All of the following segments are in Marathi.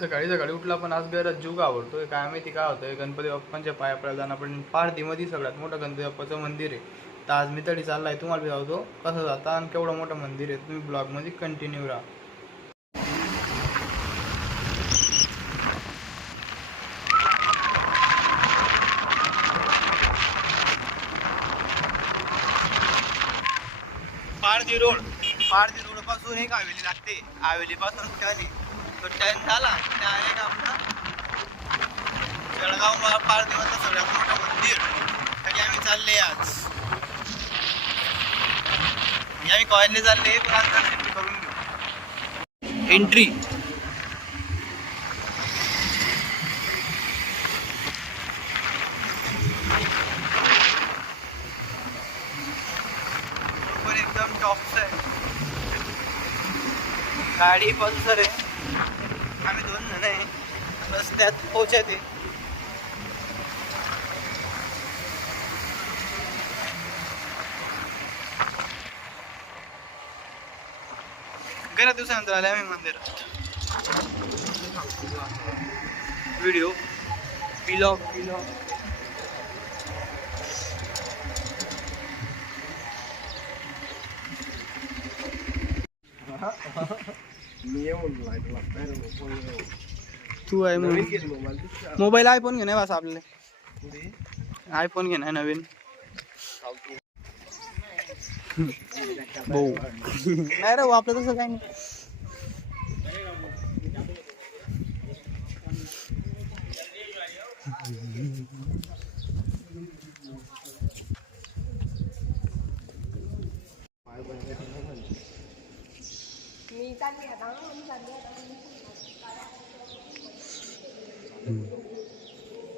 सकाळी सकाळी उठला पण आज गरज जीव आवडतोय काय माहिती काय होतंय. गणपती बाप्पांच्या पाया पडायला जाणार पण पारधीमध्ये सगळ्यात मोठं गणपती बाप्पाचं मंदिर आहे. तर आज मी तरी चाललाय तुम्हाला सांगतो कसं जाता आणि केवढं मोठं मंदिर आहे. तुम्ही ब्लॉगमध्ये कंटिन्यू राहा. पारधी रोड पासून एक हवेली लागते. हवेली पासून खाली तो टर्न झाला डायरेक्ट आपला जळगाव पारधीवरचं सगळ्यात मोठं मंदिर. तरी आम्ही चालले आज आम्ही कॉलेजने चालले पण आज एंट्री करून घेऊ. एंट्री पण एकदम टॉपच आहे. गाडी पल्सर आहे. आम्ही 2 जण आहे. रस्त्यात पोहोचते. बऱ्याच दिवसानंतर आले आम्ही मंदिरात. व्हिडिओ व्लॉग तू आहे मोबाईल आयफोन घेणे बस आपल्याला. आयफोन घेणार नवीन भाऊ. नाही रे आपलं तसं काय नाही.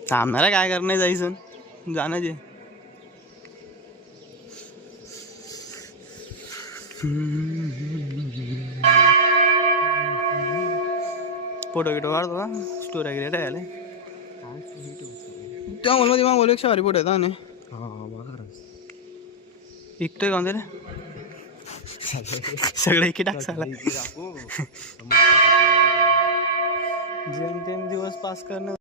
थांबणार काय करणार जायचं जाणं जे. फोटो गिटो काढतो का स्टोरी वगैरे राहिले तेव्हा बोल मध्ये मग बोलू एक भारी फोटो येतात आणि इकतोय का रे सगळं एकी टाक झाला. जेमतेम दिवस पास करणं.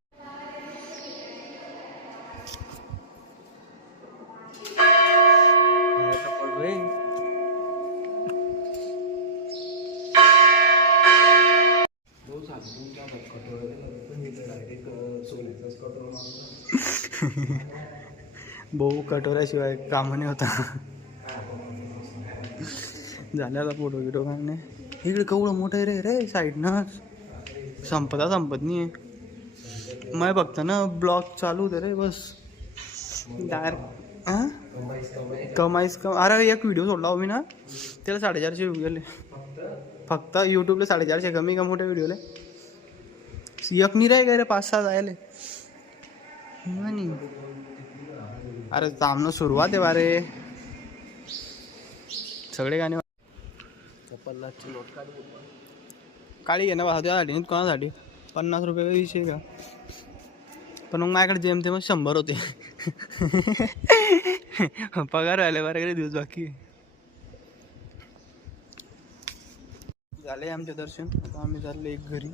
भाऊ कटोऱ्याशिवाय काम नाही होता. झाल्याला फोटो गिटो काढणे. इकडे केवढं मोठं आहे रे साईडनं संपत नाही आहे. मग फक्त ना ब्लॉग चालू होते रे बस. डायरेक्ट कमाईस अरे एक व्हिडिओ सोडला हो मी ना त्याला 450 रुपये गेले फक्त. यूट्यूबला 450 कमी का मोठ्या व्हिडिओला एक नाही रे काय रे 5-6 जायले. अरे सामनं सुरुवात आहे बारे. सगळे गाणे 50ची नोट काढी घे ना बा त्यासाठी नाही कोणासाठी 50 रुपये का विषय का. पण मग माझ्याकडे जेमतेमच 100 होते. पगार व्हायला बरं दिवस बाकी झाले आमचे दर्शन. आता आम्ही चालले एक घरी.